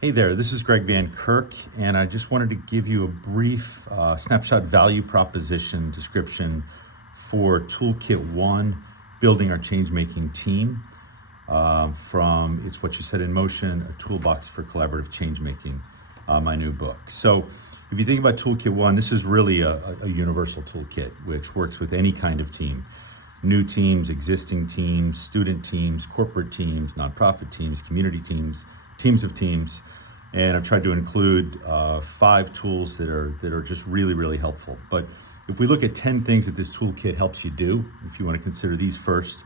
Hey there, this is Greg Van Kirk, and I just wanted to give you a brief snapshot value proposition description for Toolkit 1, Building Our Changemaking Team, from It's What You Set in Motion, a Toolbox for Collaborative Changemaking, my new book. So if you think about Toolkit 1, this is really a universal toolkit which works with any kind of team. New teams, existing teams, student teams, corporate teams, nonprofit teams, community teams, teams of teams, and I've tried to include 5 tools that are just really helpful. But if we look at 10 things that this toolkit helps you do, if you want to consider these first,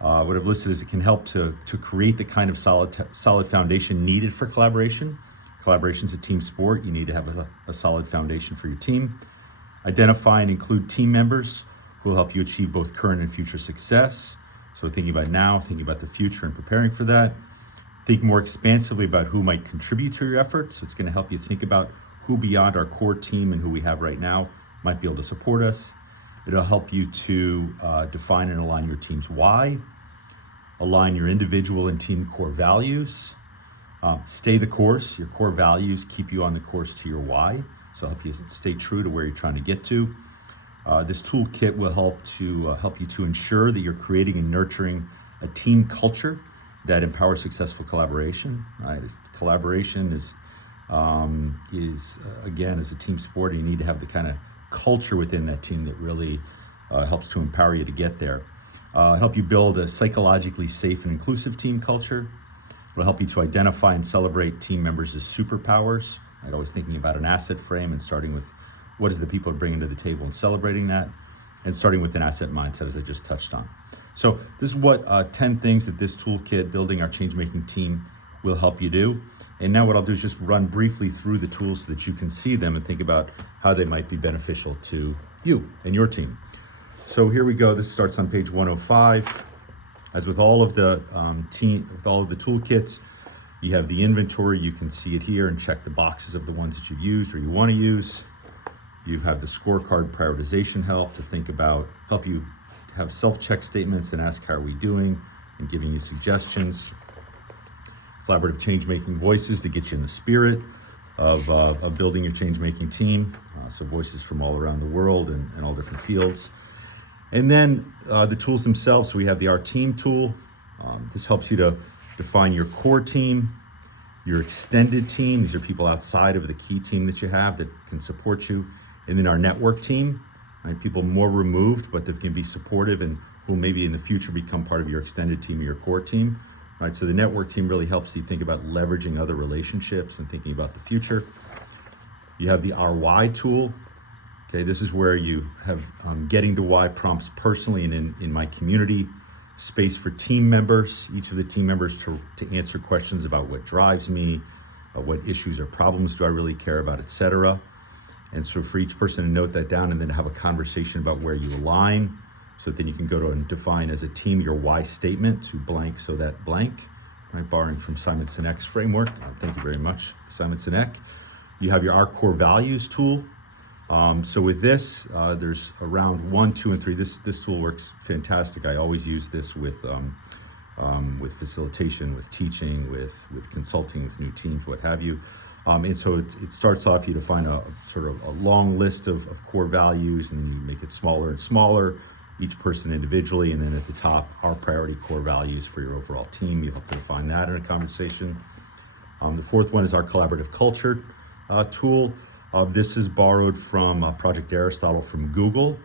what I've listed is it can help to create the kind of solid foundation needed for collaboration. Collaboration is a team sport. You need to have a solid foundation for your team. Identify and include team members who will help you achieve both current and future success. So thinking about now, thinking about the future, and preparing for that. Think more expansively about who might contribute to your efforts. It's going to help you think about who beyond our core team and who we have right now might be able to support us. It'll help you to define and align your team's why, align your individual and team core values, stay the course. Your core values keep you on the course to your why, so help you stay true to where you're trying to get to. This toolkit will help you to ensure that you're creating and nurturing a team culture that empowers successful collaboration. Right? Collaboration is again, as a team sport, you need to have the kind of culture within that team that really helps to empower you to get there. Help you build a psychologically safe and inclusive team culture. It'll help you to identify and celebrate team members as superpowers. Right? Always thinking about an asset frame and starting with what is the people bringing to the table and celebrating that, and starting with an asset mindset, as I just touched on. So this is what 10 things that this toolkit, Building Our Changemaking Team, will help you do. And now what I'll do is just run briefly through the tools so that you can see them and think about how they might be beneficial to you and your team. So here we go. This starts on page 105. As with all of the toolkits, you have the inventory. You can see it here and check the boxes of the ones that you've used or you want to use. You have the scorecard prioritization help you have self-check statements and ask how are we doing, and giving you suggestions. Collaborative change-making voices to get you in the spirit of building your change-making team. So voices from all around the world and all different fields. And then the tools themselves. So we have the Our Team tool. This helps you to define your core team, your extended team. These are people outside of the key team that you have that can support you. And then our network team, right? People more removed, but that can be supportive and who maybe in the future become part of your extended team or your core team, right? So the network team really helps you think about leveraging other relationships and thinking about the future. You have the Our Why tool. Okay, this is where you have getting to why prompts personally and in my community. Space for team members, each of the team members to answer questions about what drives me, what issues or problems do I really care about, etc. And so for each person to note that down and then have a conversation about where you align, so that then you can go to and define as a team your why statement to blank so that blank, right? Borrowing from Simon Sinek's framework. Thank you very much, Simon Sinek. You have your Our Core Values tool. So with this, there's around 1, 2, and 3. This tool works fantastic. I always use this with facilitation, with teaching, with consulting with new teams, what have you. And so it starts off, you define a sort of a long list of core values, and then you make it smaller and smaller, each person individually, and then at the top, our priority core values for your overall team. You have to define that in a conversation. The fourth one is our collaborative culture tool. This is borrowed from Project Aristotle from Google.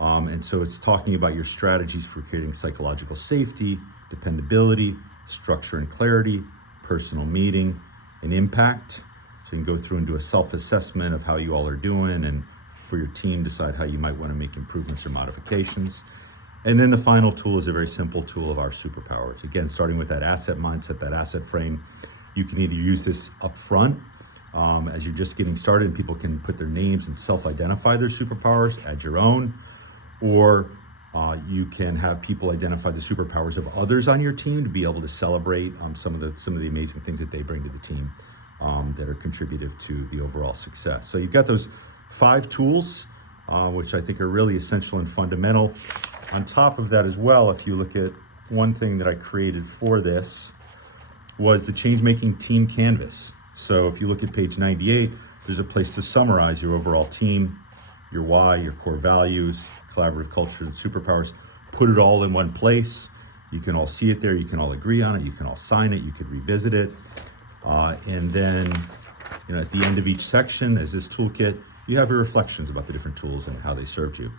And so it's talking about your strategies for creating psychological safety, dependability, structure and clarity, personal meaning, and impact. So you can go through and do a self-assessment of how you all are doing, and for your team, decide how you might want to make improvements or modifications. And then the final tool is a very simple tool of our superpowers. Again, starting with that asset mindset, that asset frame. You can either use this up front as you're just getting started, and people can put their names and self-identify their superpowers, add your own, or you can have people identify the superpowers of others on your team to be able to celebrate some of the amazing things that they bring to the team that are contributive to the overall success. So you've got those 5 tools, which I think are really essential and fundamental. On top of that as well, if you look at one thing that I created for this, was the Changemaking Team Canvas. So if you look at page 98, there's a place to summarize your overall team, your why, your core values, collaborative culture, and superpowers. Put it all in one place. You can all see it there. You can all agree on it. You can all sign it. You could revisit it. And then, at the end of each section, as this toolkit, you have your reflections about the different tools and how they served you.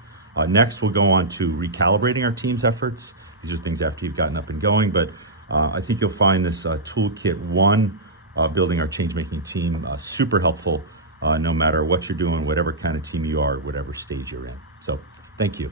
Next, we'll go on to recalibrating our team's efforts. These are things after you've gotten up and going, but I think you'll find this toolkit 1, building our change-making team, super helpful no matter what you're doing, whatever kind of team you are, whatever stage you're in. So thank you.